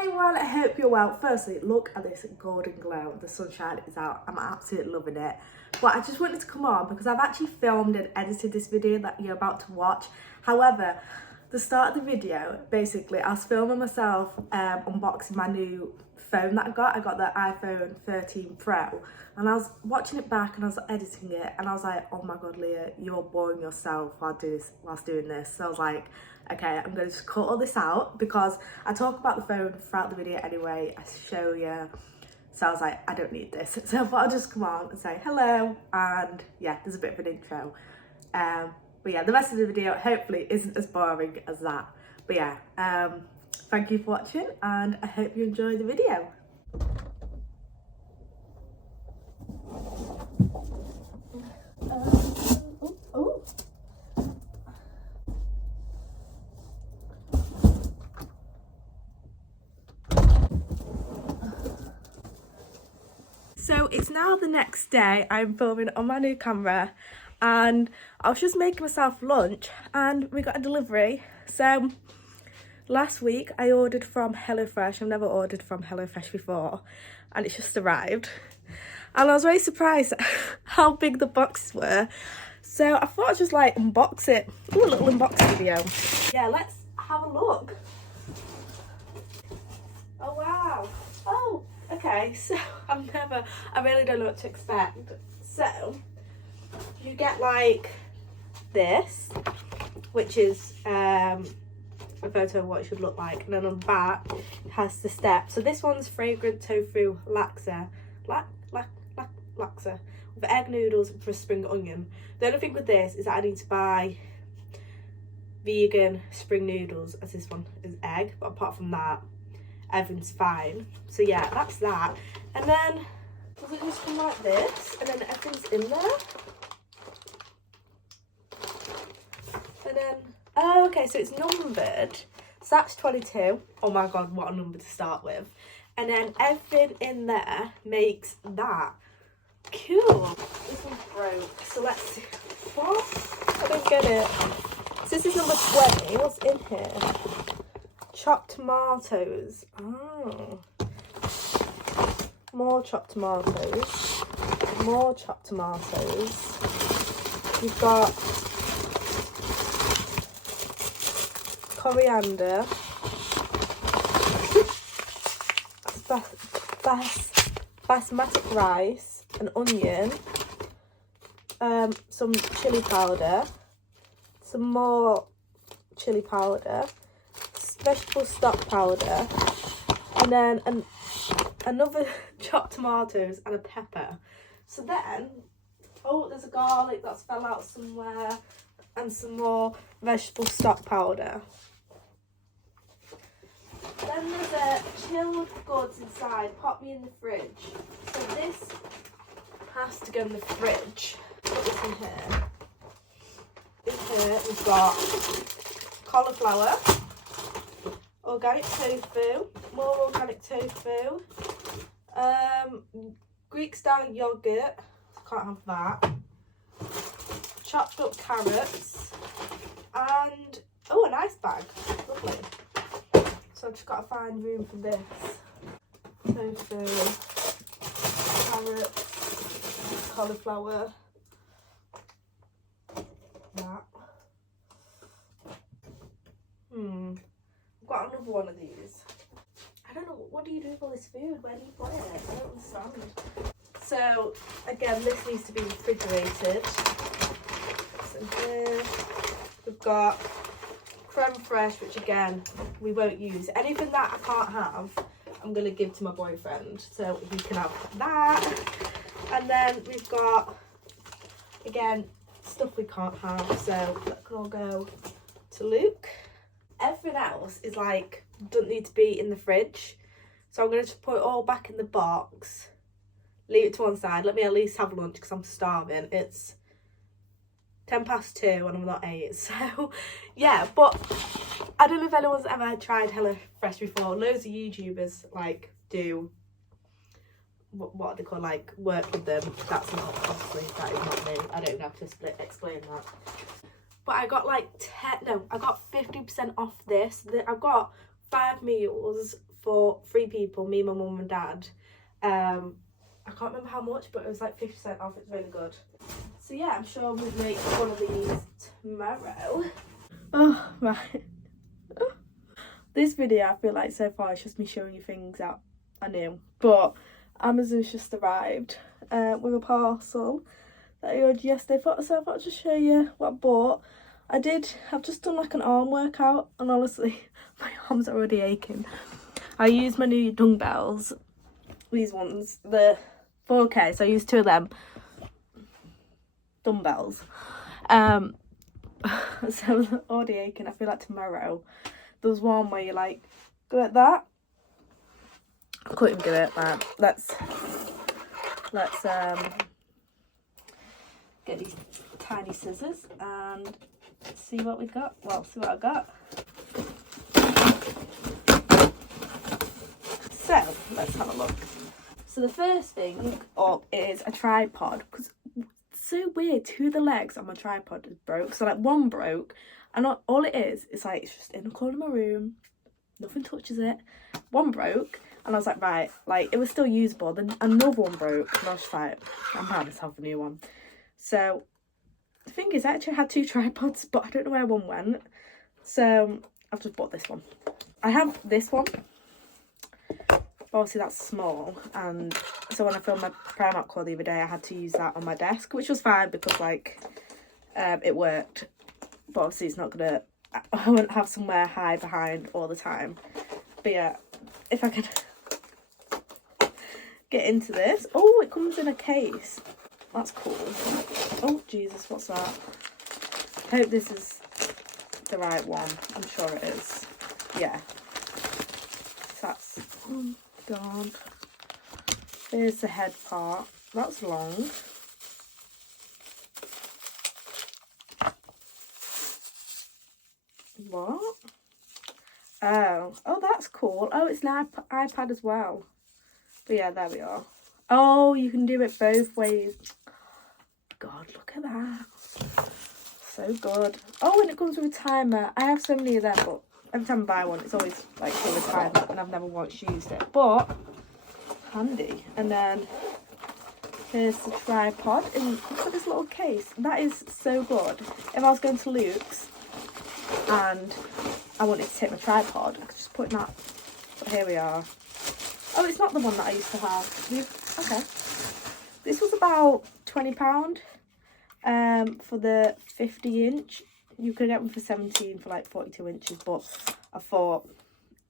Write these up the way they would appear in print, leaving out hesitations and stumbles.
Hi everyone, I hope you're well. Firstly, look at this golden glow. The sunshine is out. I'm absolutely loving it. But I just wanted to come on because I've actually filmed and edited this video that you're about to watch. However, the start of the video, basically, I was filming myself unboxing my new phone that I got. I got the iPhone 13 Pro, and I was watching it back and I was editing it and I was like, oh my god, Leah, you're boring yourself whilst doing this. So I was like, okay, I'm going to just cut all this out because I talk about the phone throughout the video anyway. I show you. So I was like, I don't need this. So I thought I'd just come on and say hello, and yeah, there's a bit of an intro. But yeah, the rest of the video hopefully isn't as boring as that. But yeah, thank you for watching and I hope you enjoy the video. So it's now the next day. I'm filming on my new camera and I was just making myself lunch and we got a delivery. So last week I ordered from HelloFresh. I've never ordered from HelloFresh before and it's just arrived. And I was very surprised at how big the boxes were. So I thought I'd just like unbox it. Do a little unboxing video. Yeah, let's have a look. Oh wow. Oh, okay, so I really don't know what to expect. So you get like this, which is a photo of what it should look like, and then on the back it has the steps. So this one's fragrant tofu laksa with egg noodles for a spring onion. The only thing with this is that I need to buy vegan spring noodles, as this one is egg, but apart from that everything's fine. So yeah, that's that. And then does it just come like this and then everything's in there? And then, oh okay, so it's numbered. So that's 22. Oh my god, what a number to start with. And then everything in there makes that. Cool. This one's broke. So let's see. What? I don't get it. So this is number 20. What's in here? Chopped tomatoes. Oh. More chopped tomatoes. More chopped tomatoes. You've got coriander. Basmati rice, an onion, some chili powder, some more chili powder, vegetable stock powder, and then another chopped tomatoes and a pepper. So then, oh, there's a garlic that's fell out somewhere, and some more vegetable stock powder. Then there's a chilled goods inside, pop me in the fridge. So this has to go in the fridge. Put this in here. In here we've got cauliflower, organic tofu, more organic tofu, Greek style yogurt, can't have that, chopped up carrots, and oh, an ice bag, lovely. So I've just got to find room for this. Tofu, carrots, cauliflower, that. I've got another one of these. I don't know, what do you do with all this food? Where do you put it? I don't understand. So again, this needs to be refrigerated. So here we've got creme fraiche, which again we won't use. Anything that I can't have, I'm gonna give to my boyfriend so he can have that. And then we've got, again, stuff we can't have, so that can all go to Luke. Everything else is like, doesn't need to be in the fridge, so I'm gonna just put it all back in the box, leave it to one side, let me at least have lunch because I'm starving. It's 2:10 and I'm not 8, so yeah. But I don't know if anyone's ever tried HelloFresh before. Loads of YouTubers like do what are they called, like work with them. That's not, obviously that is not me. I don't have to explain that. But I got like I got 50% off this. I've got 5 meals for 3 people, me, my mum and dad. I can't remember how much, but it was like 50% off. It's really good. So yeah, I'm sure we'll make one of these tomorrow. Oh, right. This video, I feel like so far, it's just me showing you things that I knew. But Amazon's just arrived with a parcel that I ordered yesterday. So I thought I'd just show you what I bought. I've just done like an arm workout, and honestly, my arms are already aching. I used my new dumbbells, these ones, the 4K, so I used 2 of them dumbbells. So I'm already aching. I feel like tomorrow, there was one where you like go like that. I couldn't even do it, man. Let's get these tiny scissors and see what we got. Well, see what I got. So let's have a look. So the first thing up is a tripod, because it's so weird, 2 of the legs on my tripod is broke. So like one broke, and all it is like it's just in the corner of my room, nothing touches it. One broke, and I was like, right, like it was still usable. Then another one broke, and I was just like, I'm buying myself a new one. So the thing is, I actually had 2 tripods, but I don't know where one went. So I've just bought this one. I have this one. Obviously that's small, and so when I filmed my Primark haul the other day, I had to use that on my desk, which was fine because like it worked. But obviously it's not gonna, I wouldn't have somewhere hide behind all the time. But yeah, if I can get into this. Oh, it comes in a case. That's cool. Oh Jesus, what's that? I hope this is the right one. I'm sure it is. Yeah. So that's, oh God. Here's the head part. That's long. What? Oh, that's cool. Oh, it's an iPad as well. But yeah, there we are. Oh, you can do it both ways. God, look at that. So good. Oh, and it comes with a timer. I have so many of them, but every time I buy one, it's always like for a timer, and I've never once used it. But handy. And then here's the tripod, and look at this little case. That is so good. If I was going to Luke's and I wanted to take my tripod, I could just put it in that. But here we are. Oh, it's not the one that I used to have. Okay. This was about £20 for the 50-inch. You could get one for 17 for like 42 inches, but I thought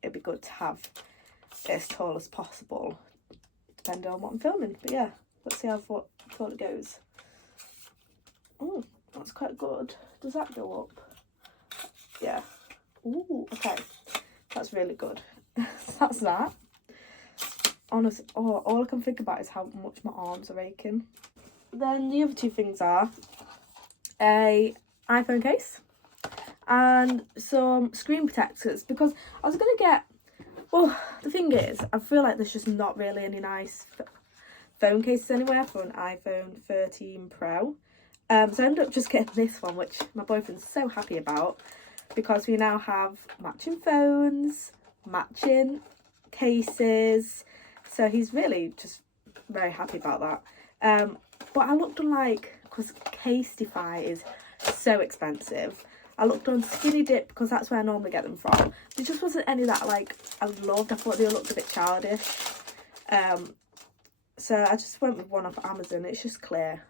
it'd be good to have it as tall as possible, depending on what I'm filming. But yeah, let's see how tall it goes. Oh, that's quite good. Does that go up? Yeah. Ooh, okay. That's really good. That's that. Honestly, all I can think about is how much my arms are aching. Then the other 2 things are a iPhone case and some screen protectors, because I was going to get, well, the thing is, I feel like there's just not really any nice phone cases anywhere for an iPhone 13 Pro. So I ended up just getting this one, which my boyfriend's so happy about, because we now have matching phones, matching cases. So he's really just very happy about that. But I looked on, like, because Casetify is so expensive, I looked on Skinny Dip because that's where I normally get them from. There just wasn't any that like I loved. I thought they looked a bit childish. So I just went with one off Amazon. It's just clear.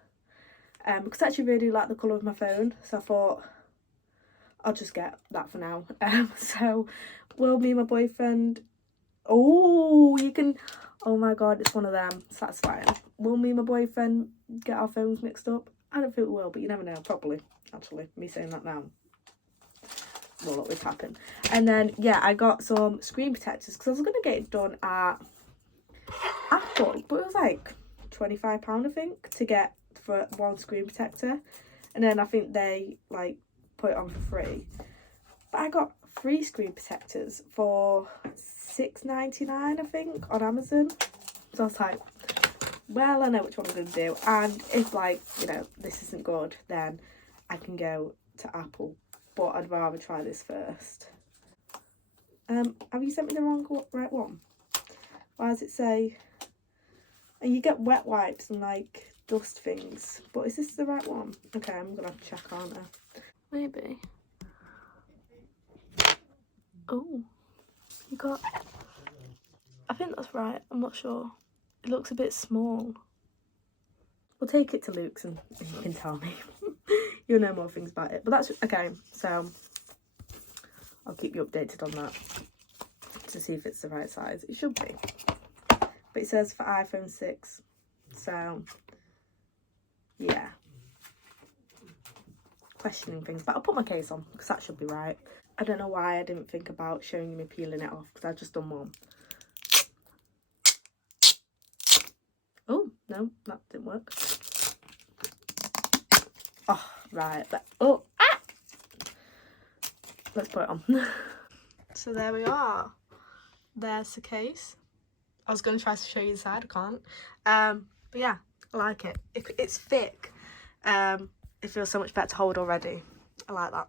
Because I actually really like the colour of my phone, so I thought I'll just get that for now. So will me and my boyfriend, oh, you can, oh my God, it's one of them, so that's fine. Will me and my boyfriend get our phones mixed up? I don't think we will, but you never know. Probably, actually, me saying that now will always happen. And then yeah, I got some screen protectors because I was going to get it done at Apple, but it was like £25 I think to get for one screen protector, and then I think they like put it on for free. But I got 3 screen protectors for £6.99 I think on Amazon. So I was like, well, I know which one I'm going to do, and if like, you know, this isn't good, then I can go to Apple, but I'd rather try this first. Have you sent me the right one? Why does it say? And you get wet wipes and like dust things, but is this the right one? Okay, I'm gonna have to check, aren't I? Maybe. Oh, you got. I think that's right. I'm not sure. It looks a bit small. We'll take it to Luke's and you can tell me. You'll know more things about it. But that's okay. So I'll keep you updated on that to see if it's the right size. It should be. But it says for iPhone 6. So yeah. Questioning things. But I'll put my case on because that should be right. I don't know why I didn't think about showing you me peeling it off because I've just done one. Oh, no, that didn't work. Oh, right. Let's put it on. So there we are. There's the case. I was going to try to show you the side, I can't. But yeah, I like it. It's thick. It feels so much better to hold already. I like that.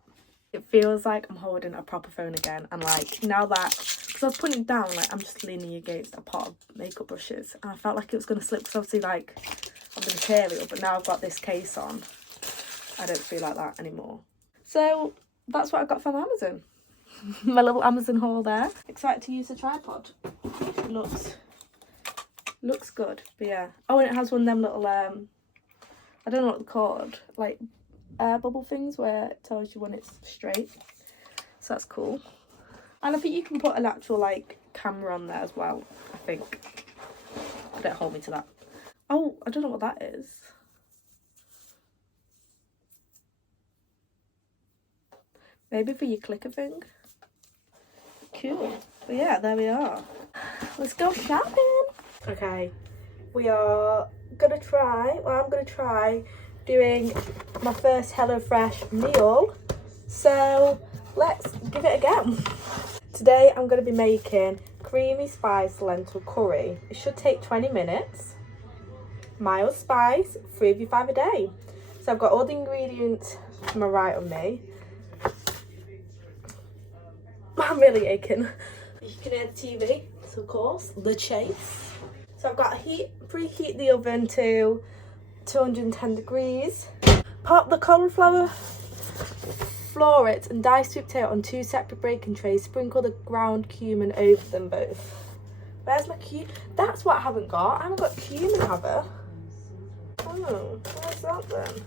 It feels like I'm holding a proper phone again. And like, now that, because I was putting it down, like I'm just leaning against a pot of makeup brushes. And I felt like it was going to slip because obviously like of the material. But now I've got this case on, I don't feel like that anymore. So that's what I got from Amazon. My little Amazon haul there. Excited to use the tripod. It looks good. But yeah. Oh, and it has one of them little, I don't know what they're called. Like air bubble things where it tells you when it's straight. So that's cool. And I think you can put an actual like camera on there as well, I think. Don't hold me to that. Oh, I don't know what that is. Maybe for your clicker thing. Cool. But yeah, there we are. Let's go shopping. Okay, we are gonna try, well I'm gonna try doing my first HelloFresh meal. So let's give it a go. Today I'm gonna be making creamy spice lentil curry. It should take 20 minutes. Mild spice, 3 of you 5 a day. So I've got all the ingredients to my right of me. I'm really aching. You can hear the TV, so of course, the chase. So I've got preheat the oven to 210 degrees. Pop the cauliflower, florets and diced sweet potato on 2 separate baking trays. Sprinkle the ground cumin over them both. Where's my cumin? That's what I haven't got. I haven't got cumin, have I? Oh, where's that then?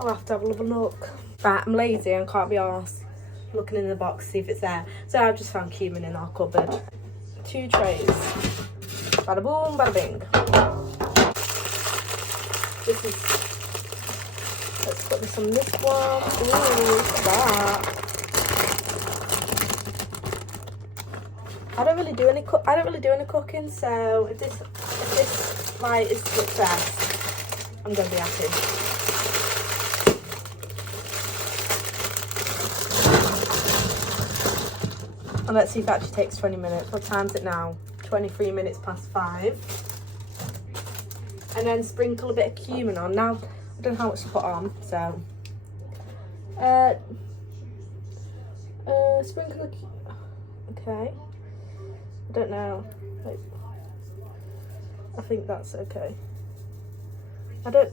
I'll have to have a little look. Right, I'm lazy and can't be arsed looking in the box to see if it's there. So I've just found cumin in our cupboard. 2 trays. Bada boom, bada bing. This is, let's put this on this one. Ooh, look at that. I don't really do any cooking, so if this like is success, I'm gonna be happy. And let's see if it actually takes 20 minutes. What time's it now? 23 minutes past 5. And then sprinkle a bit of cumin on. Now, I don't know how much to put on, so. Sprinkle the okay. I don't know. Like, I think that's okay.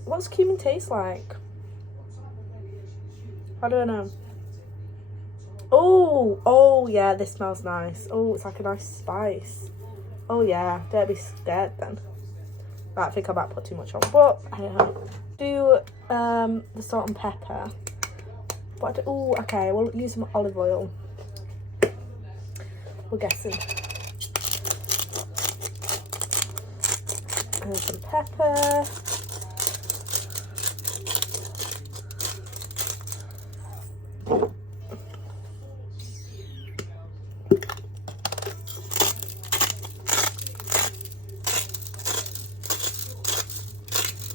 What's cumin taste like? I don't know. Oh yeah, this smells nice. Oh, it's like a nice spice. Oh yeah, don't be scared then. Right, I think I might put too much on, but hey ho. Do the salt and pepper. But oh, okay, we'll use some olive oil. We're guessing. And some pepper.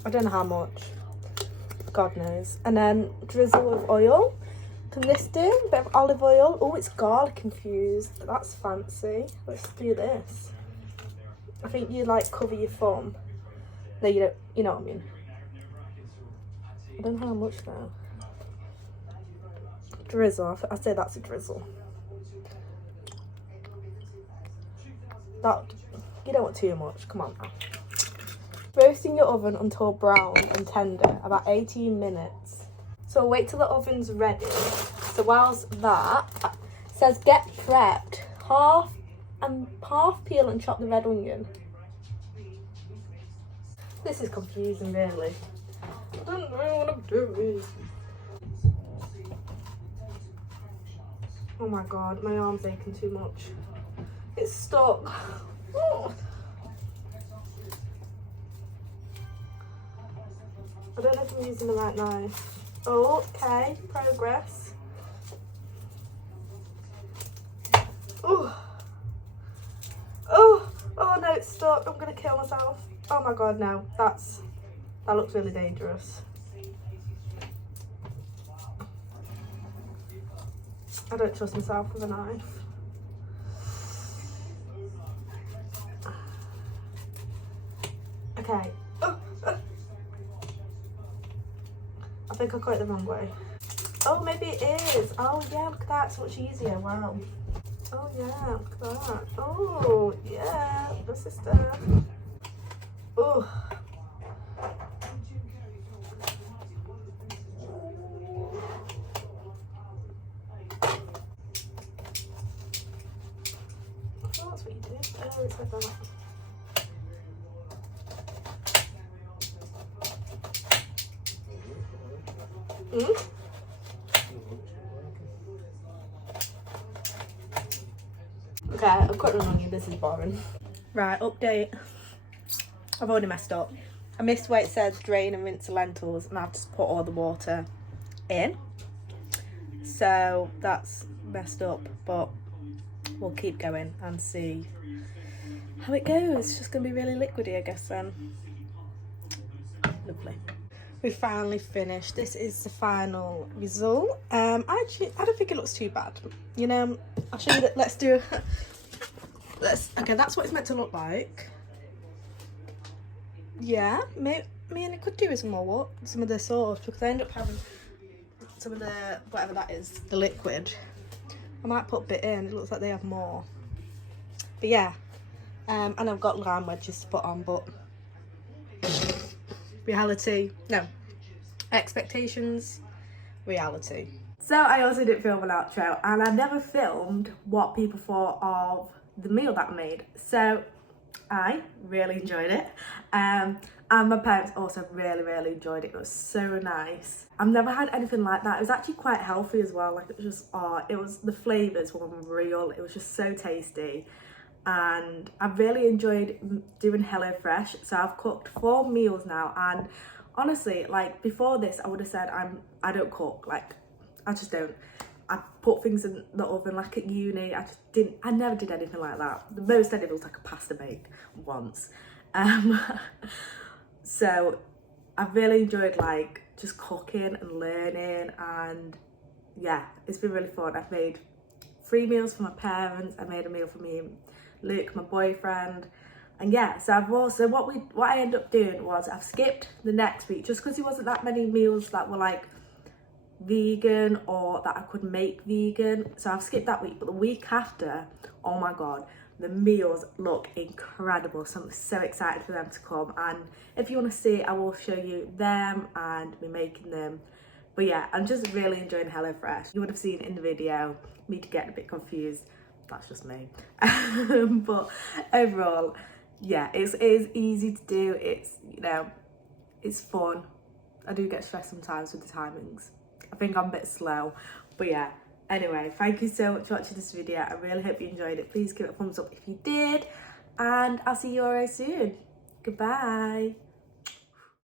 I don't know how much. God knows. And then drizzle with oil. Can this do? A bit of olive oil. Oh, it's garlic infused. That's fancy. Let's do this. I think you like cover your thumb. No, you don't. You know what I mean. I don't know how much though. drizzle. I'd say that's a drizzle. That, you don't want too much, come on now. Roast in your oven until brown and tender, about 18 minutes. So wait till the oven's ready. So whilst that, it says get prepped. Half peel and chop the red onion. This is confusing, really. I don't know what I'm doing. Oh my god, my arm's aching too much. It's stuck. Oh. I don't know if I'm using the right knife. Oh, okay, progress. Oh, oh, oh no, it's stuck. I'm gonna kill myself. Oh my god, no, that looks really dangerous. I don't trust myself with a knife. Okay. I think I got it the wrong way. Oh, maybe it is. Oh yeah, look at that, it's much easier. Wow. Oh yeah, look at that. Oh yeah, the sister. Oh. Oh, that's what you did. Oh, it's like that. Okay, I've got an onion, this is boring. Right, update. I've already messed up. I missed where it says drain and rinse the lentils and I've just put all the water in. So that's messed up, but we'll keep going and see how it goes. It's just gonna be really liquidy, I guess then. Lovely. We finally finished. This is the final result. I don't think it looks too bad. You know, I'll show you that. Let's do. Okay, that's what it's meant to look like. Yeah, me and it could do with some of the sauce because I end up having some of the whatever that is, the liquid. I might put a bit in. It looks like they have more. But yeah, and I've got lime wedges to put on, but. Reality, no, expectations, reality. So I also didn't film an outro and I never filmed what people thought of the meal that I made. So I really enjoyed it. And my parents also really enjoyed it. It was so nice. I've never had anything like that. It was actually quite healthy as well. Like it was just, the flavours were real. It was just so tasty. And I've really enjoyed doing HelloFresh. So I've cooked 4 meals now, and honestly, like before this, I would have said I don't cook. Like I just don't. I put things in the oven like at uni. I never did anything like that. The most I did was like a pasta bake once. So I've really enjoyed like just cooking and learning, and yeah, it's been really fun. I've made 3 meals for my parents. I made a meal for me and Luke, my boyfriend, and yeah. So I've also what I ended up doing was I've skipped the next week just because there wasn't that many meals that were like vegan or that I could make vegan. So I've skipped that week, but the week after, oh my god, the meals look incredible. So I'm so excited for them to come, and if you want to see, I will show you them and me making them. But yeah, I'm just really enjoying HelloFresh. You would have seen in the video me getting a bit confused. That's just me. But overall, yeah, it is easy to do. It's, you know, it's fun. I do get stressed sometimes with the timings. I think I'm a bit slow. But yeah, anyway, thank you so much for watching this video. I really hope you enjoyed it. Please give it a thumbs up if you did. And I'll see you all very soon. Goodbye.